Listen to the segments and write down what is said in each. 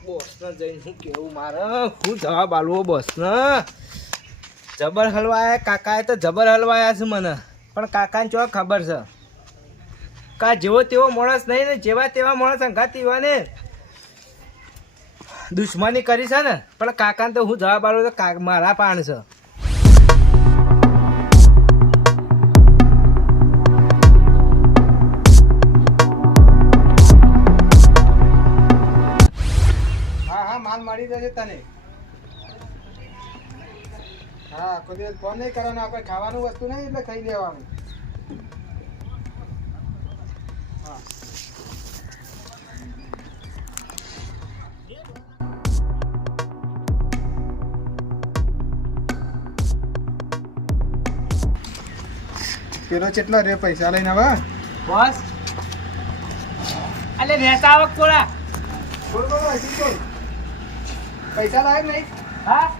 બોસને જઈને શું કેવું મારે શું જવાબ આલવો બોસને જબર હલવાયા કાકાએ તો જબર હલવાયા છે મને પણ કાકાને ચો ખબર છે કા જેવો તેવો માણસ નહીં ને જેવા તેવા માણસ અંગાતી હોય ને દુશ્મની કરી છે ને પણ કાકાને તો હું જવાબ આલું તો મારા પાણ છે માલ મળી જશે તને હા કોઈ દિવસ ફોન નહીં કરવાનો આપણે ખાવાનું વસ્તુ નહીં એટલે ખાઈ લેવાનું હા પેલો કેટલો રે પૈસા લઈને હવે બોસ અલે રહેતા આવક કોળા પૈસા લાયક નહીં હા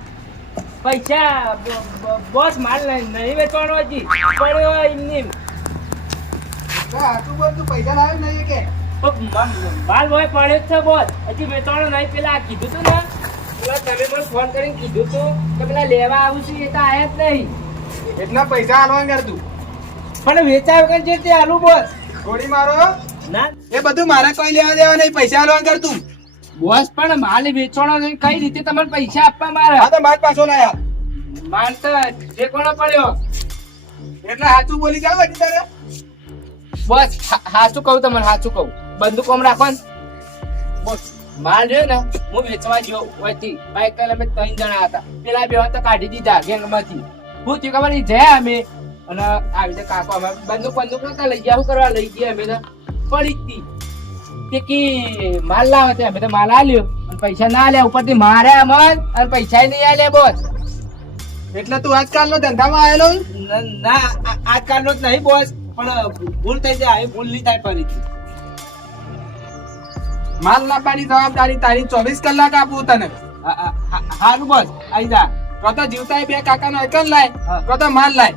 પૈસા બોસ માલ નહીં વેચવાનો હજી પડ્યો એમની આટલું બધું પૈસા લાયક નહીં કે માલ હોય પડ્યો જ છે બોસ હજી વેચવાનો નહીં પેલા કીધું તું ને પેલા તમે મને ફોન કરીને કીધું તું કે પેલા લેવા આવું છું એ તો આયા જ નહીં એટલા પૈસા હાલવા કર તું પણ વેચાય વગર જે તે આલુ બોસ ગોળી મારો ના એ બધું મારા કોઈ લેવા દેવા નહીં પૈસા હાલવા કર તું બોસ પણ માલ વેચવાનો નહીં કઈ રીતે તમારે પૈસા આપવા મારે હા તો માર પાછો લાયા માલ તો જે કોનો પડ્યો એટલે સાચું બોલી જાવ હજી તારે બસ હાચું કહું તમને હાચું કહું બંદૂક આમ રાખો ને બોસ માલ રહ્યો ને હું વેચવા ગયો હોયથી બાઈક લઈને અમે 3 જણા હતા પેલા બે તો કાઢી દીધા ગેંગમાંથી હું થયું ખબર નહીં જયા અમે અને આવી રીતે કાકો અમે બંદૂક નતા લઈ ગયા શું કરવા લઈ ગયા અમે તો પડી જ તી તે કી માલ લાવે તે અમે તો માલ આલ્યો અને પૈસા ના આલ્યા ઉપરથી મારે અમન અને પૈસા નહીં આલ્યા બોસ એટલે તું આજકાલનો ધંધામાં આવેલો ના આજકાલનો જ નહીં બોસ પણ ભૂલ થઈ જાય ભૂલ નહીં થાય ફરીથી માલ લાવવાની જવાબદારી તારી 24 કલાક આપું તને હારું બોસ આઈ જા તો તો જીવતા બે કાકાનો એકલ લાય તો તો માલ લાય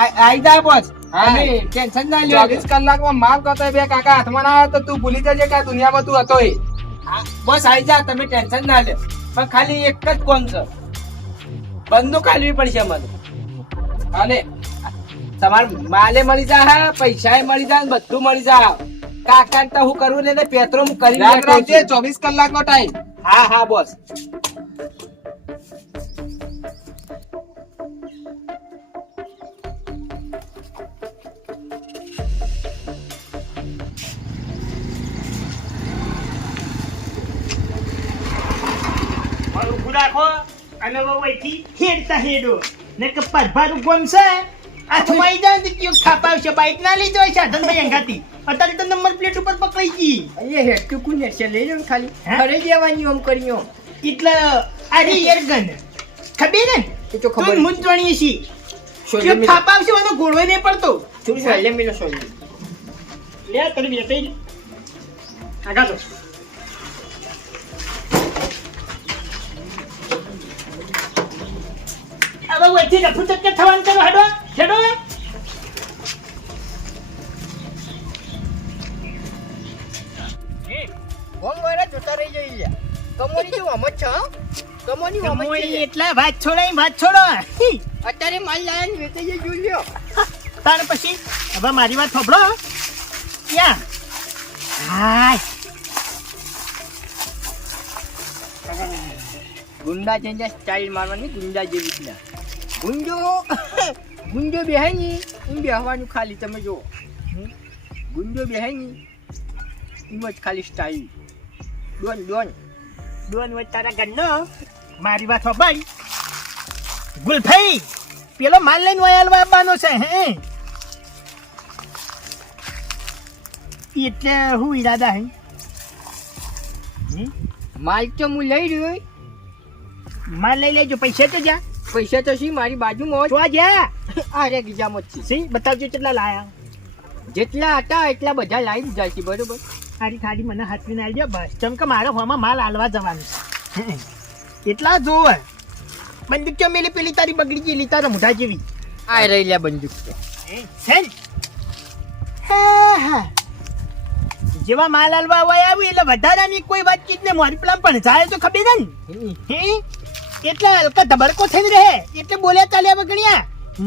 આઈ જા બોસ હા. તમે ટેન્શન ના લ્યો 24 કલાકમાં માલ કરતો બે કાકા હાથમાં ના આવે તો તું ભૂલી જજે કે આ દુનિયામાં તું હતો એ બોસ આઈ જા તમે ટેન્શન ના લ્યો પણ ખાલી એક જ કોણ છે બંદૂક આલવી પડશે મને હાલે તમારે માલે મળી જાય પૈસા મળી જાય બધું મળી જાય કાકા તો હું કરવું ને પેત્રો હું કરી યાદ રાખજે 24 કલાકનો ટાઈમ હા હા બોસ રાખો અને વહીથી હેડતા હેડો ને કે પરભારું ગમશે આ થવાઈ જાય ને કયો થાપાવશે બાઈક ના લીધો હોય સાધન ભાઈ અંગાતી અત્યારે તો નંબર પ્લેટ ઉપર પકડાઈ ગઈ અહીંયા હેડતું કોણ છે લઈ લો ખાલી હે? ઘરે જવાની આમ કરીયો એટલે આડી એરગન ખબર ને એ તો ખબર તું મુજ જાણીએ છી સોલે કયો મિલ થાપાવશે એનો ગોળવે નહીં પડતો તું સોલે મિલો સોલે લે તને બેઠી આગા તો હવે વહીથી રફુ ચક્કર થવાનું કરો હેડો હેડો ઓમ વરા જોતા રહી જઈ લે કમોની જો આમ જ છે કમોની આમ જ કમોઈ છે એટલા વાત છોડો અત્યારે માલ લાયા ને વેચાઈ જોઈ લ્યો તાર પછી હવે મારી વાત સાંભળો ક્યાં હાય ગુંડા ચેન્જ સ્ટાઇલ મારવાની ગુંડા જેવી જ ના ગુંજો બેહાય ની એમ બેહવાનું ખાલી તમે જો ગુંજો બેહાય ની એમ જ ખાલી સ્ટાઇલ ડોન ડોન તારા ગન્નો મારી વાત સાંભળ ગુલભાઈ પેલો માલ લઈને વયાલવા આવવાનો છે હે એટલે હું ઈરાદા હે માલ તો હું લઈ રહ્યો માલ લઈ લેજો પૈસા તો જા પૈસા તો શી મારી બાજુમાં તો જા અરે ગીજામાં જ છે સી બતાવજો કેટલા લાયા જેટલા હતા એટલા બધા લાવી જ જાય છે બરોબર ખાલી ખાલી મને હાથવીને આવજો બસ કેમ કે મારા ફોમાં માલ હાલવા જવાનું છે એટલા જોવે બંદૂક કેમ મેલી પેલી તારી બગડી ગયેલી તારા મોઢા જેવી આ રહી લે બંદૂક તો સેન હા હા જેવા માલ હાલવા હોય આવ્યું એટલે વધારાની કોઈ વાતચીત ને મારી પેલા પણ જાય તો ખબર ને હે એટલે હલકા ધબડકો થઈને રહે એટલે બોલ્યા ચાલ્યા વગણ્યા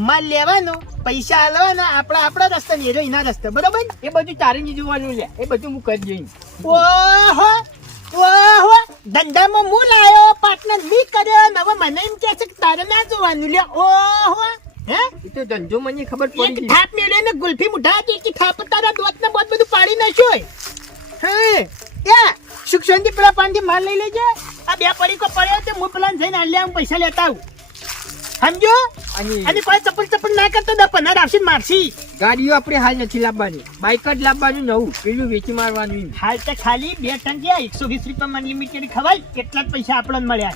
માલ લેવાનો પૈસા હાલવાના આપણા રસ્તા ને એના રસ્તા બરોબર એ બધું તારે નહીં જોવાનું લે એ બધું હું કરી જઈશ ઓહો ઓહો ધંધામાં હું લાયો પાર્ટનર મી કર્યો ને હવે મને એમ કહે છે કે તારે ના જોવાનું લે ઓહો હે એ તો ધંધો મને ખબર એક પડી ગઈ થાપ મેળે ને ગુલ્ફી મુઠા હતી કે થાપ તારા દોત ને બોત બધું પાડી નાખ્યો હે યા સુખ શાંતિ પેલા પાનથી માલ લઈ લેજે આ બે પડીકો પડ્યો તે હું પેલા જઈને આલ્યા પૈસા લેતા આવું સમજો અને કોઈ ચપ્પલ ના કરતો દા પનાર આવશે મારસી ગાડીઓ આપણે હાલ નથી લાવવાની બાઇક જ લાવવાનું નવું પેલું વેચી મારવાનું હાલ તો ખાલી 2 ટન ગયા 120 રૂપિયામાં અનલિમિટેડ ખવાય કેટલા જ પૈસા આપણને મળ્યા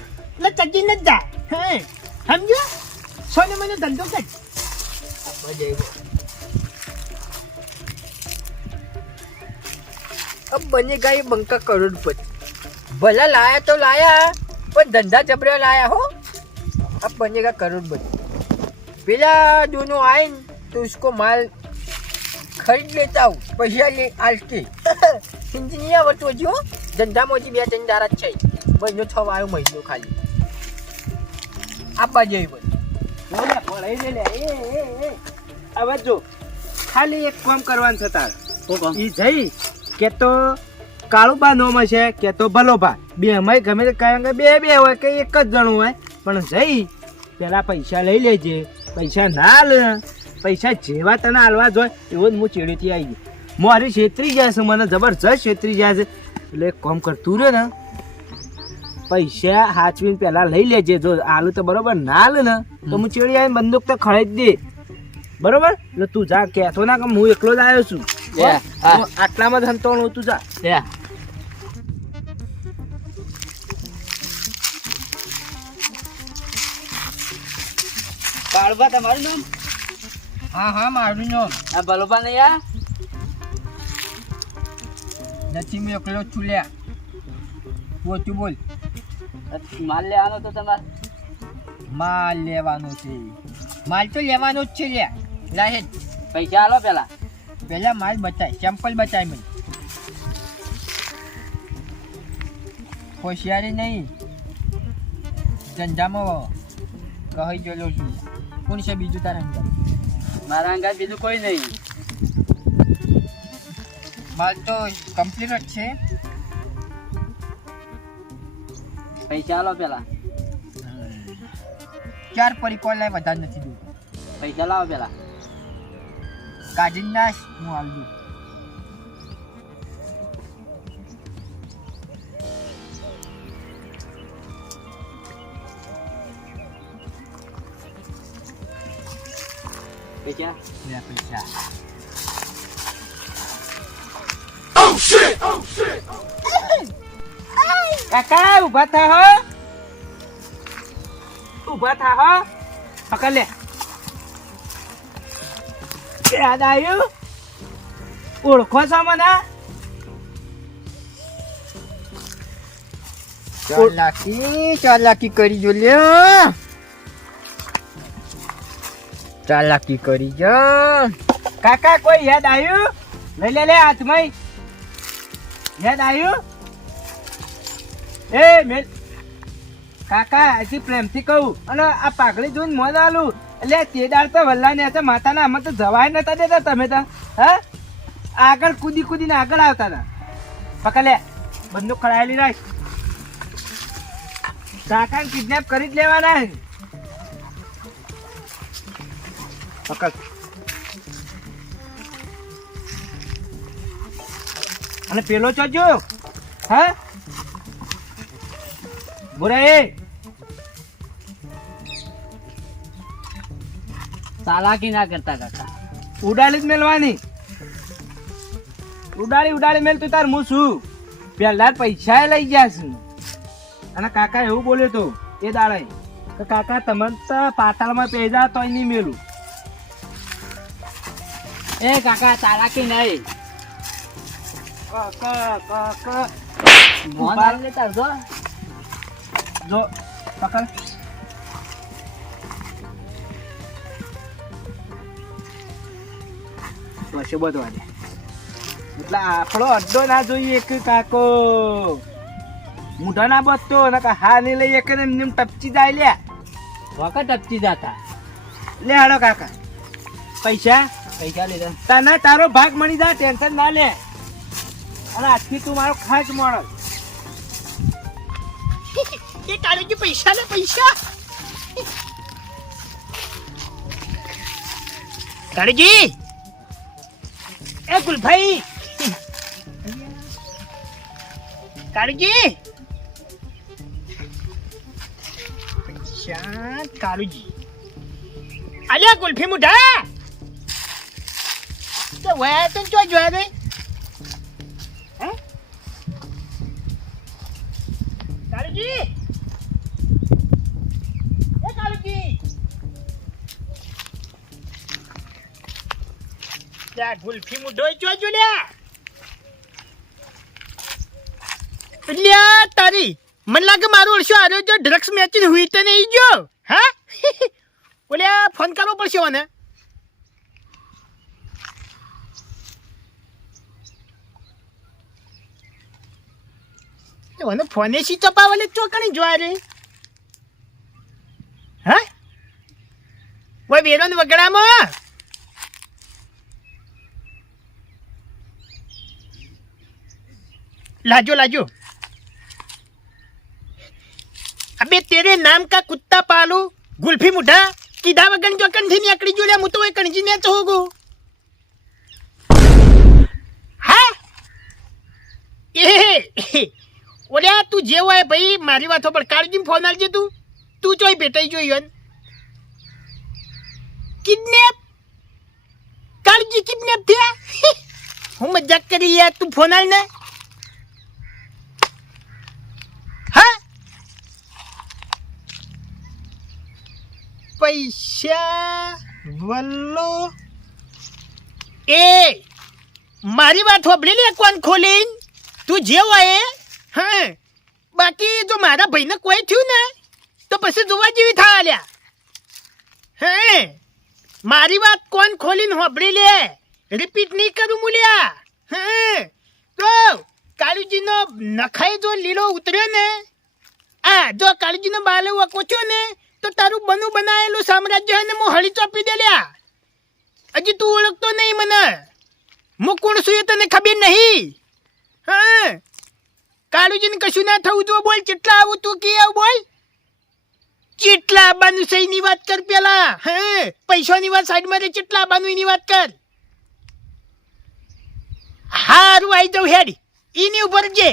એટલે ચગી ન જા હે સમજો સોને મને ધંધો કર अब बनेगा ये बंका करोड़पति भला लाया तो लाया पर धंधा जबरा लाया हो अब बनेगा करोड़पति पहला दोनों आए तो उसको माल खरीद लेता हूँ पैसा ले आज के इंजीनियर वटो जो धंधा मोजी बे धंधा છે બનો થવાયો મહિનો ખાલી આપવા જઈ બોલ બોલે બોલે લે એ હવે જો ખાલી એક કામ કરવાનું થતા ઈ જઈ કે તો કાળુબા નોમ છે કે તો ભલોભા બે અમે ગમે તે કહેંગે બે હોય કે એક જ જણું હોય પણ જઈ પેલા પૈસા લઈ લેજે પૈસા ના લે પૈસા જેવા તને હાલવા જોઈએ એવો જ હું ચેડીથી આવી ગયો મારી છેતરી જાય છે મને જબરજસ્ત છેતરી જાય છે એટલે એક કામ કરતું રે ને પૈસા હાચવીને પેલા લઈ લેજે જો આલુ તો બરોબર ના લે ને તો હું ચેડી આવીને બંદૂક તો ખરીદ દે બરોબર એટલે તું જા કહેતો ના કે હું એકલો જ આવ્યો છું આટલામાં જ સંતોણ તું જા કાળબા તમારું નામ હા હા મારું નામ આ બલોબા નહીં આ નથી મેં એકલો છુલ્યા પોચું બોલ માલ લેવાનો તો તમારે માલ લેવાનો છે માલ તો લેવાનો જ છે લ્યા લાહેજ પૈસા આલો પેલા માલ બતાય સેમ્પલ બતાય મને હોશિયારી નહીં ધંધામાં કહી ગયેલો છું કોણ છે બીજું તારા અંગાત મારા અંગાત બીજું કોઈ નહીં માલ તો કમ્પ્લીટ જ છે પૈસા આલો પેલા 4 પડી કોલ લાય વધારે નથી દઉં પૈસા લાવો પેલા કાઢી નાશ હું હાલ દઉં પૈસા પૈસા કાકા ઉભા થા હો પકડ લે યાદ આવ્યું ઓળખો છો મને ચાલાકી કરી જો લ્યો ચાલાકી કરી જો કાકા કોઈ યાદ આવ્યું લઈ લે હાથમાં યાદ આવ્યું એ મેલ કાકા હજી પ્રેમથી કહું અને આ પાઘડી જોઈને મોન આલું એટલે તે દાડ તો વલ્લા ને છે માતાના આમાં તો જવાય નતા દેતા તમે તો હા આગળ કૂદીને આગળ આવતા હતા પકડ લે બંદૂક ખડાયેલી રાખ કાકા કિડનેપ કરી જ લેવાના પકડ અને પેલો ચોજો હા બોરે ચાલાકી ના કરતા કાકા ઉડાડી જ મેલવાની ઉડાડી મેલ તું તાર હું છું પેલા પૈસા લઈ ગયા છું અને કાકા એવું બોલ્યો તો એ દાડે કે કાકા તમે તો પાતાળમાં પેજા તો નહીં મેલું એ કાકા ચાલાકી નહીં જો પકડ પછી બધવા દે એટલે આપણો અડ્ડો ના જોઈએ એક કાકો મોઢા ના બસતો ને હા નહીં લઈ એક ને એમ ટપચી જાય લે વખત ટપચી જતા લે હાલો કાકા પૈસા પૈસા લીધા તને તારો ભાગ મળી જાય ટેન્શન ના લે અને આજથી તું મારો ખાસ માણસ એ કાળુજી પૈસા લે પૈસા કાળુજી એ ગુલભાઈ કાળુજી પૈસા કાળુજી અલ્યા ગુલ્ફી મુઢા તો વયા તો જો જોયા રે હે કાળુજી એ કાળુજી ત્યાં ગુલ્ફી મુઢો જોજો લ્યા લ્યા તારી મને લાગે મારું ઓળશો આર્યો જો ડ્રગ્સ મેચિંગ હુઈ તો નહીં જો હા ઓલ્યા ફોન કરવો પડશે મને મને ફોને સી ચપાવલે ચોકણી જોવા રે હા ઓય વેરોન વગડામાં लाजो लाजो अबे तेरे नाम का कुत्ता पालू गुल्फी मुढ़ा कीधा वगन जो कंठी ने अकड़ी जोड़े मुतो ए कणजी ने तो होगो હા એ ઓલ્યા તું જે હોય ભાઈ મારી વાતો પર કાળજી ફોન આલજે તું ચોય ભેટાઈ જોઈ કિડનેપ કાળજી કિડનેપ થયા હું મજાક કરી યાર તું ફોન આલ ને પૈસા વલ્લો એ મારી વાત હોબળી લે કોણ ખોલીન તું જે હોય હા બાકી જો મારા ભાઈને કોઈ થયું ને તો પછી જોવા જેવી થા લ્યા હે મારી વાત કોણ ખોલીન હોબળી લે રિપીટ નહીં કરું મુલ્યા હે તો કાળુજીનો નખાઈ જો લીલો ઉતર્યો ને આ જો કાળુજીનો બાલો વકોચ્યો ને તો તારું બનું બનાયેલું સામ્રાજ્ય ને હું હળી ચોપી દે લ્યા હજી તું ઓળખતો નહીં મને હું કોણ છું એ તને ખબર નહીં હા કાળુજીને કશું ના થવું જો બોલ કેટલા આવું તું કે આવું બોલ કેટલા આવવાનું છે એની વાત કર પેલા હા પૈસાની વાત સાઈડમાં રે કેટલા આવવાનું એની વાત કર હારું આવી જાઉં હેડ એની ઉપર જે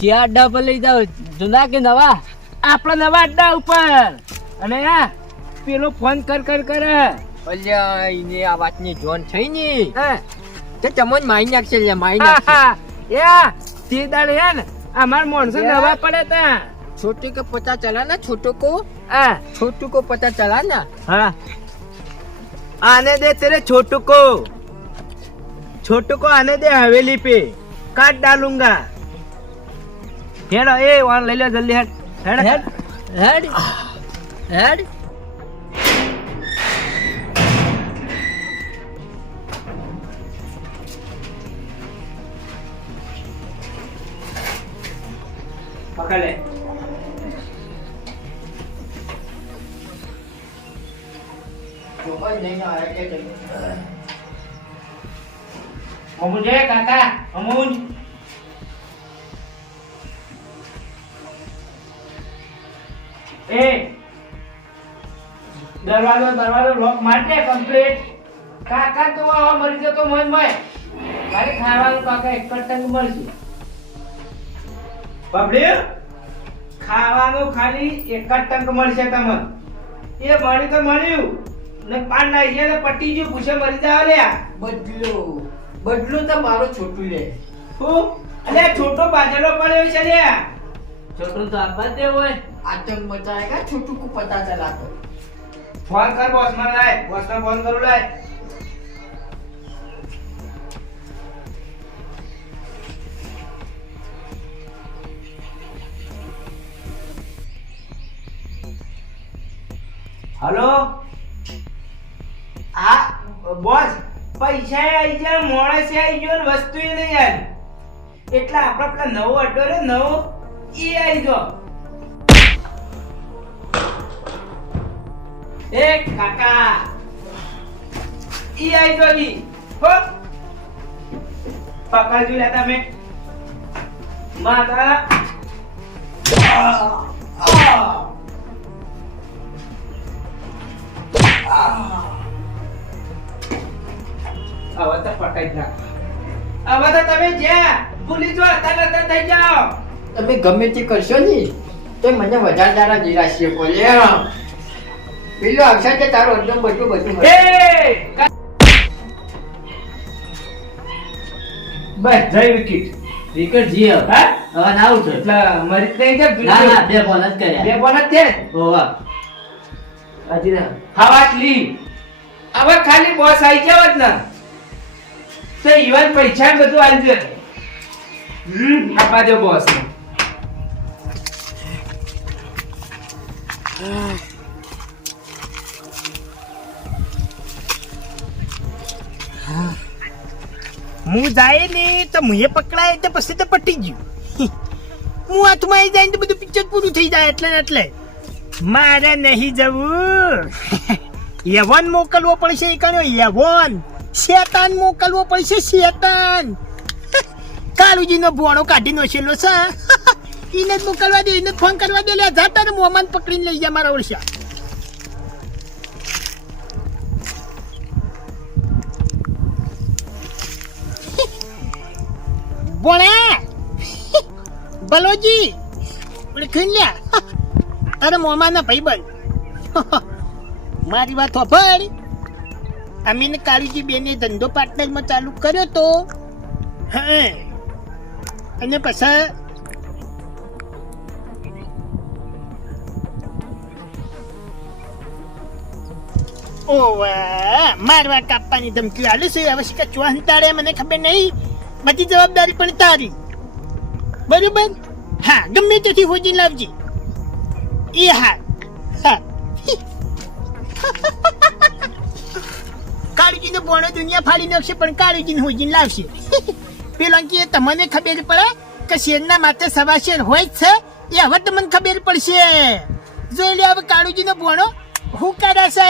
ચિયા અડ્ડા પર લઈ જાવ જૂના કે નવા આપણા નવા અડ્ડા ઉપર અને આ પેલો ફોન કર અલ્યા ઈને આ વાતની જોન થઈ ને હા તે તમોન માઈ નાખશે લે માઈ નાખશે યા તે દાડે હે ને અમાર માણસો નવા પડે તા छोटे को पता चला ना छोटो को હા छोटू को पता चला ना हाँ आने दे तेरे छोटू को आने दे हवेली पे काट डालूंगा हेड ए वहां ले ले जल्दी हेड हेड हेड पकड़ ले मुझे काका अमूज ए दरवाजा लॉक मार दे कंप्लीट काका तो आवा मरी जतो मन में મારે ખાવાનું કાકા એક ટંક મળશે બબડી ખાવાનું ખાલી એક જ ટંક મળશે તમને એ મળી તો મળ્યું ને પાન નાઈ છે ને પટ્ટી જે પૂછે મરી જાવ લ્યા બદલું તો મારો છોટું લે હું અલે છોટો બાજલો પડ્યો છે લ્યા છોટું તો આબાદ દે હોય આતંક મચાएगा छोटू को पता चला तो ફોન કર બોસ માં લાય બોસ ને ફોન કરું લાય હલો હા બોસ પૈસા આવી ગયા માણસ આવી ગયો ને વસ્તુ નહીં આવી એટલે આપણે પેલા નવો અડ્ડો રહ્યો નવો એ આવી ગયો એ કાકા ઈ આવી ગયો જી હો પકડજો લે તમે માતા હવે તો પટાઈ નાખ હવે તો તમે જ્યાં ભૂલી જો તરત થઈ જાઓ તમે ગમે તે કરશો ને તો મને વધારે તારા નિરાશ્ય બોલે પેલો આવશે કે તારો એકદમ બધું મળે. બસ જય વિકેટ વિકેટ જી હા હવે ના આવું એટલે મરી નહીં જાય ના ના બે બોલ જ કર્યા બે બોલ જ છે હોવા હજી ના હવા લી હવે ખાલી બોસ આવી જાવ જ ને તો ઈવન પૈસા ને બધું આવી જાય આપા દો બોસ ને હું જાય ને તો મુએ પકડાય એટલે પછી તો પટી ગયું હું હાથમાં આવી જાય ને તો બધું પિક્ચર પૂરું થઈ જાય એટલે ને એટલે મારે નહીં જવું યવન મોકલવો પડશે એ કયો યવન શેતાન મોકલવો પડશે શેતાન કાળુજીનો ભોણો કાઢી નોશેલો છે એને જ મોકલવા દે એને જ ફોન કરવા દે લે જા તારે મોમાન પકડીને લઈ જા મારા ઓળશા ભોણા બલોજી ઓળખીને લ્યા અરે મોમાના ભાઈબંધ મારી વાત હોભળ અમે ને કાળુજી બેને ધંધો પાર્ટનરમાં ચાલુ કર્યો તો હા અને પછી ઓવા મારવા કાપવાની ધમકી આલે છે હવે શીખા ચોહંતાડે મને ખબર નહીં બધી જવાબદારી પણ તારી બરોબર હા ગમે તેથી હોજી લાવજી એ હા હા કાળુજીનો બોણો દુનિયા ફાડી નાખશે પણ કાળુજીને હોજીને લાવશે પેલો કે તમને ખબર પડે કે શેરના માથે સવા શેર હોય જ છે એ હવે તમને ખબર પડશે જોઈ લે હવે કાળુજીનો બોણો હું કરાશે